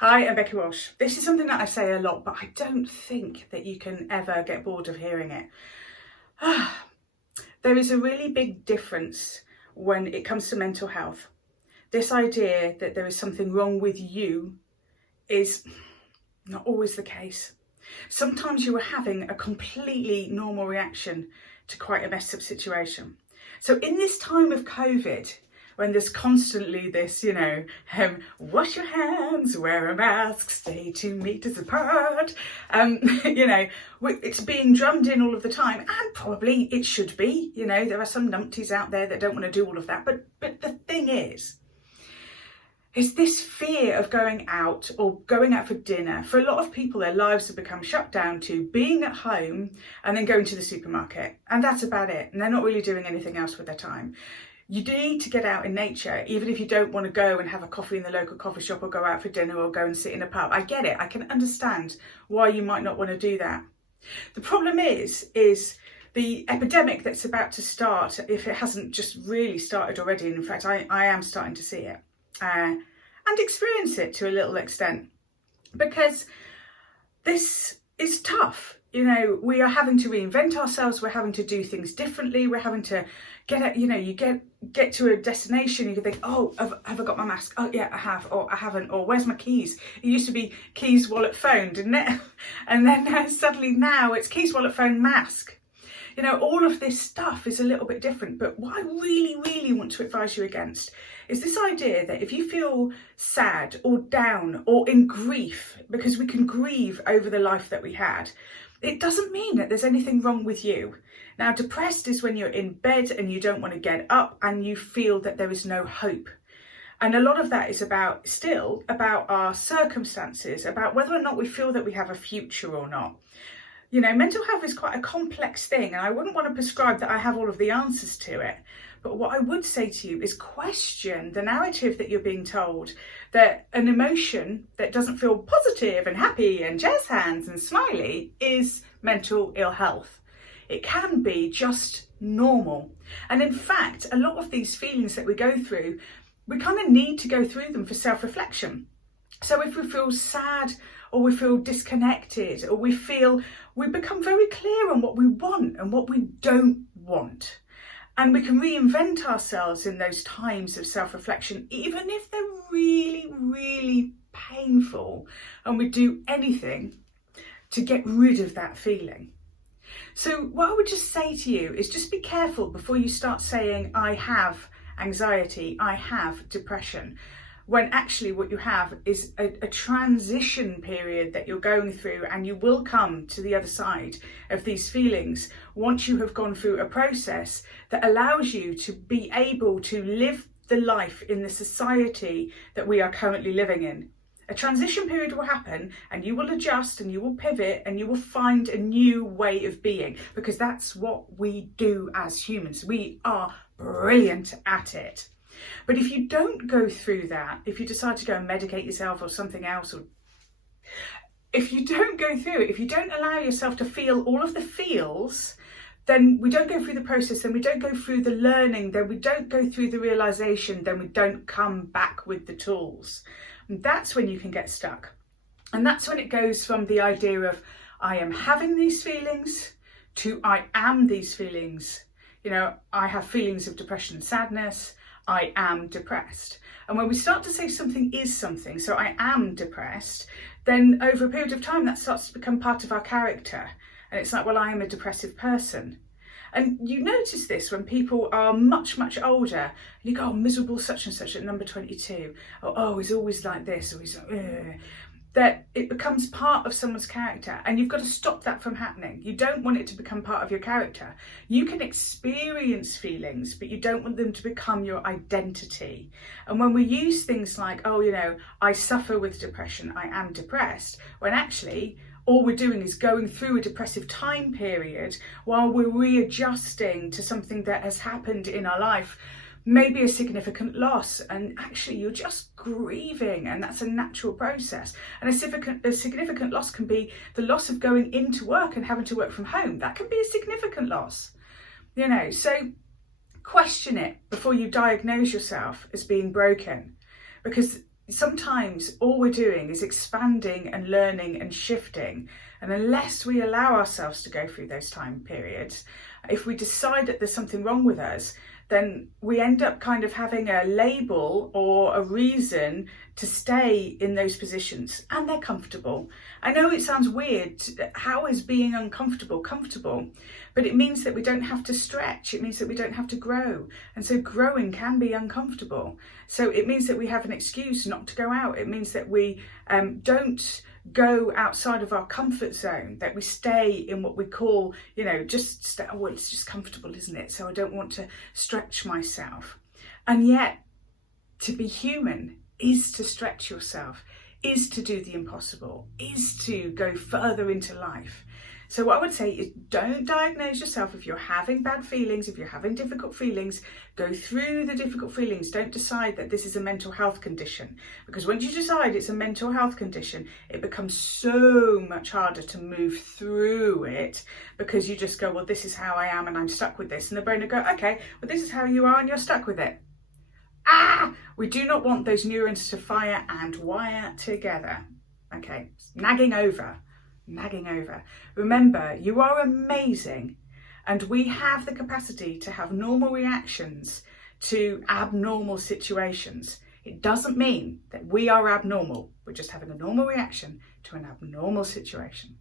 Hi, I'm Becky Walsh. This is something that I say a lot, but I don't think that you can ever get bored of hearing it. There is a really big difference when it comes to mental health. This idea that there is something wrong with you is not always the case. Sometimes you are having a completely normal reaction to quite a messed up situation. So in this time of COVID, when there's constantly this, wash your hands, wear a mask, stay 2 meters apart, it's being drummed in all of the time, and probably it should be, there are some numpties out there that don't want to do all of that, but the thing is this fear of going out or going out for dinner. For a lot of people, their lives have become shut down to being at home and then going to the supermarket, and that's about it, and they're not really doing anything else with their time. You need to get out in nature, even if you don't want to go and have a coffee in the local coffee shop or go out for dinner or go and sit in a pub. I get it. I can understand why you might not want to do that. The problem is the epidemic that's about to start, if it hasn't just really started already. And in fact, I am starting to see it and experience it to a little extent, because this is tough. We are having to reinvent ourselves. We're having to do things differently. We're having to you get to a destination, you can think, oh, have I got my mask? Oh yeah, I have, or I haven't, or where's my keys? It used to be keys, wallet, phone, didn't it? And then suddenly now it's keys, wallet, phone, mask. All of this stuff is a little bit different, but what I really, really want to advise you against is this idea that if you feel sad or down or in grief, because we can grieve over the life that we had, it doesn't mean that there's anything wrong with you. Now, depressed is when you're in bed and you don't want to get up and you feel that there is no hope. And a lot of that is still about our circumstances, about whether or not we feel that we have a future or not. Mental health is quite a complex thing, and I wouldn't want to prescribe that I have all of the answers to it. But what I would say to you is question the narrative that you're being told, that an emotion that doesn't feel positive and happy and jazz hands and smiley is mental ill health. It can be just normal. And in fact, a lot of these feelings that we go through, we kind of need to go through them for self-reflection. So if we feel sad, or we feel disconnected, or we become very clear on what we want and what we don't want. And we can reinvent ourselves in those times of self-reflection, even if they're really, really painful, and we do anything to get rid of that feeling. So what I would just say to you is just be careful before you start saying, I have anxiety, I have depression, when actually what you have is a transition period that you're going through, and you will come to the other side of these feelings once you have gone through a process that allows you to be able to live the life in the society that we are currently living in. A transition period will happen, and you will adjust and you will pivot and you will find a new way of being, because that's what we do as humans. We are brilliant at it. But if you don't go through that, if you decide to go and medicate yourself or something else, or if you don't go through it, if you don't allow yourself to feel all of the feels, then we don't go through the process, then we don't go through the learning, then we don't go through the realization, then we don't come back with the tools. And that's when you can get stuck. And that's when it goes from the idea of I am having these feelings to I am these feelings. I have feelings of depression and sadness. I am depressed. And when we start to say something is something, so I am depressed, then over a period of time that starts to become part of our character. And it's like, well, I am a depressive person. And you notice this when people are much, much older, and you go, oh, miserable such and such at number 22. Or, oh, he's always like this, or he's that it becomes part of someone's character, and you've got to stop that from happening. You don't want it to become part of your character. You can experience feelings, but you don't want them to become your identity. And when we use things like, oh, I suffer with depression, I am depressed, when actually all we're doing is going through a depressive time period while we're readjusting to something that has happened in our life, maybe a significant loss, and actually you're just grieving, and that's a natural process. And a significant loss can be the loss of going into work and having to work from home. That can be a significant loss, so question it before you diagnose yourself as being broken, because sometimes all we're doing is expanding and learning and shifting. And unless we allow ourselves to go through those time periods, if we decide that there's something wrong with us, then we end up kind of having a label or a reason to stay in those positions, and they're comfortable. I know it sounds weird. How is being uncomfortable comfortable? But it means that we don't have to stretch. It means that we don't have to grow. And so growing can be uncomfortable. So it means that we have an excuse not to go out. It means that we don't go outside of our comfort zone, that we stay in what we call, just stay, well, it's just comfortable, isn't it? So I don't want to stretch myself. And yet, to be human is to stretch yourself, is to do the impossible, is to go further into life. So what I would say is, don't diagnose yourself. If you're having bad feelings, if you're having difficult feelings, go through the difficult feelings. Don't decide that this is a mental health condition, because once you decide it's a mental health condition, it becomes so much harder to move through it, because you just go, well, this is how I am and I'm stuck with this. And the brain will go, okay, well, this is how you are and you're stuck with it. We do not want those neurons to fire and wire together. Okay, nagging over. Remember, you are amazing, and we have the capacity to have normal reactions to abnormal situations. It doesn't mean that we are abnormal. We're just having a normal reaction to an abnormal situation.